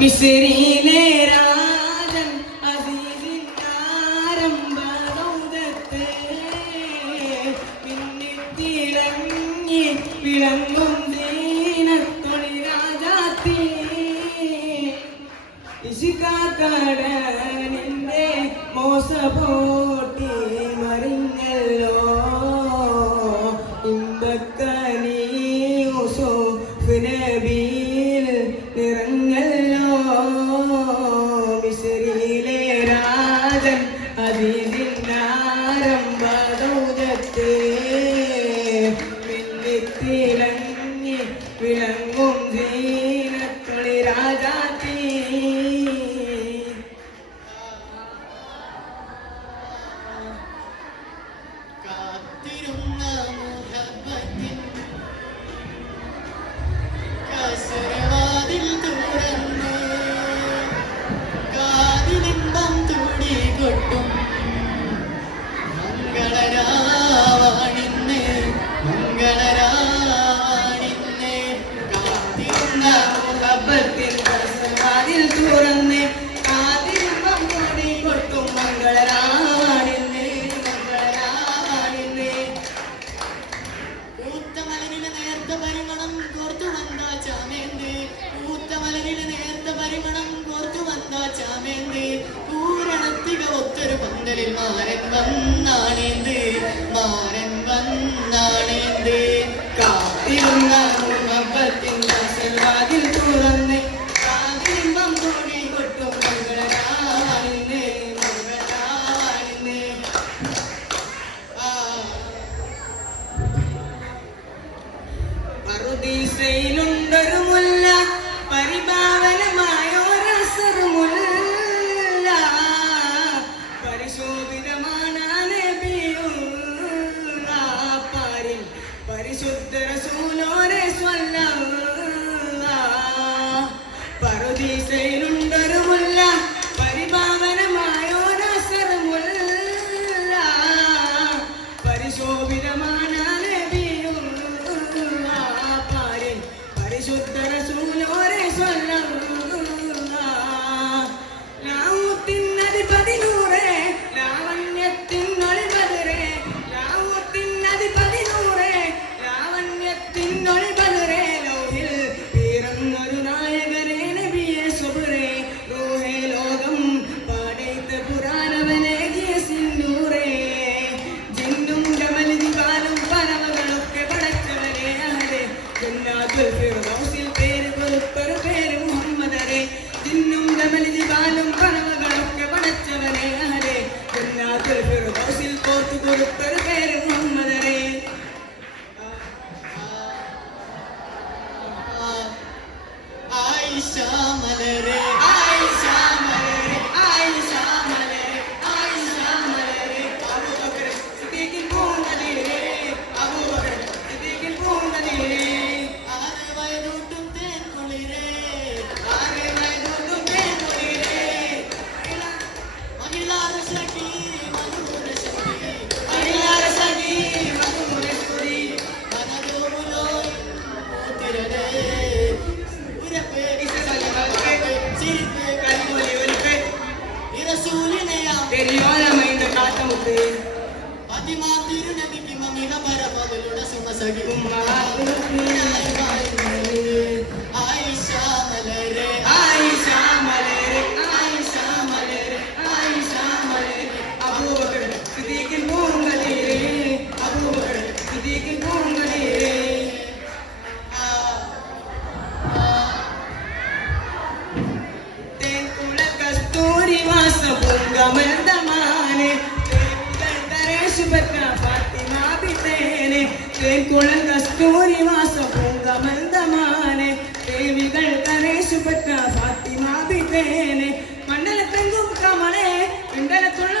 മിസ്രിയിലെ രാജൻ അതിരിന്നാരംഭ ദൗതത്തെ പിന്നിത്തിളങ്ങി വിളങ്ങും ദീനത്തൊളി രാജാത്തി ഇശികാക്കടനിന്റെ മോസപോട്ടി മറിഞ്ഞല്ലോ ഇമ്പക്കനി യൂസുഫ് നബിയിൽ നിറഞ്ഞല്ലോ മിസ്രിയിലെ രാജൻ അതിരിന്നാരംഭ ദൗതത്തെ പിന്നിത്തിളങ്ങി വിളങ്ങും ദീനത്തൊളി രാജാത്തി മാരൻ വന്നാണേന്ത് കാത്തിരുന്ന മുഹബത്തിൻ വാതിൽ തുറന്ന് കാതിരിമ്പം കൂടി കൊട്ടും മംഗളരാണിന്ന് മംഗളരാണിന്ന് പറുദീസയിലുണ്ടൊരു മുല്ല പരിഭാവനമായൊരസറു മുല്ല പരിശോഭിതമാണ് പരിശുദ്ധ റസൂലോരെ സ്വല്ലല്ലാഹ് പറുദീസയിലുണ്ടൊരു മുല്ല പരിഭാവനമായൊരസറു മുല്ല പരിശോഭിതമാണ് നബിയുള്ളാഹ് പരിശുദ്ധ റസൂലോരെ സ്വല്ലല്ലാഹ് ലാവുത്തിനധിപതി നൂറേ ലാവണ്യത്തിനൊളി ബദറേ ലാവുത്തിനധിപതി നൂറേ ലാവണ്യത്തിനൊളി ബദറേ ലോഹിൽ പിറന്നൊരു നായകരേ നബിയെ സുബ്രേ റൂഹേ ലോകം പാടൈത്ത പുരാണവനേകിയ സിന്ദൂരേ ജിന്നും ഗമലിദികാലും പറവകളൊക്കെ പടച്ചവനെ അഹദേ ജന്നാത്തുൽ ഫിർദൗസിൽ പേര് കൊടുത്തൊരു പേര് മുഹമ്മദരേ ജിന്നും ഗമലിദികാലും പറവകളൊക്കെ പടച്ചവനെ അഹദേ ജന്നാത്തുൽ ഫിർദൗസിൽ കോർത്തു കൊടുത്തൊരു പേര് മുഹമ്മദരേ ആയിഷ മലരെ ആയിഷ മലരെ ആയിഷ മലരെ ആയിഷ മലരെ അബൂബക്കർ സിദ്ദീഖിൻ പൂങ്കതിരേ അബൂബക്കർ സിദ്ദീഖിൻ പൂങ്കതിരേ ആരെ വയലൂട്ടും തേൻ കുളിരേ ആരെ വയലൂട്ടും തേൻ കുളിരേ മഹിളാര സഖി മധുര ശക്തി മഹിളാര സഖി മധുര സ്തുതി മനോമുലോ തിരരേ ഉരപ്പേ ചിരിപ്പേ കൽമൊഴി ഒലിപ്പേ റസൂലിനെയാം പെരിയോലമൈന്റെ കാട്ടമുത്ത് ഫാത്തിമാ തിരുനബിക്ക് മമിത പരമകളുടെ സുമസഖി ആയിഷ മലരെ ആയിഷ മലരെ ആയിഷ മലരെ ആയിഷ മലരെ അബൂബക്കർ സിദ്ദീഖിൻ പൂങ്കതിരേ അബൂബക്കർ സിദ്ദീഖിൻ പൂങ്കതിരേ തേൻകുള കസ്തൂരി വാസ പൂങ്കമൽദമാനെ ഫാത്തിമ ബിത്തേനെ തേൻകുളം കസ്തൂരി വാസ പൂങ്കമൽദമാനെ ദേവികൾ കരേശുപെറ്റ ഫാത്തിമ ബിത്തേനെ മണ്ഡലത്തെങ്കും കമളെ മണ്ഡലത്തുള്ള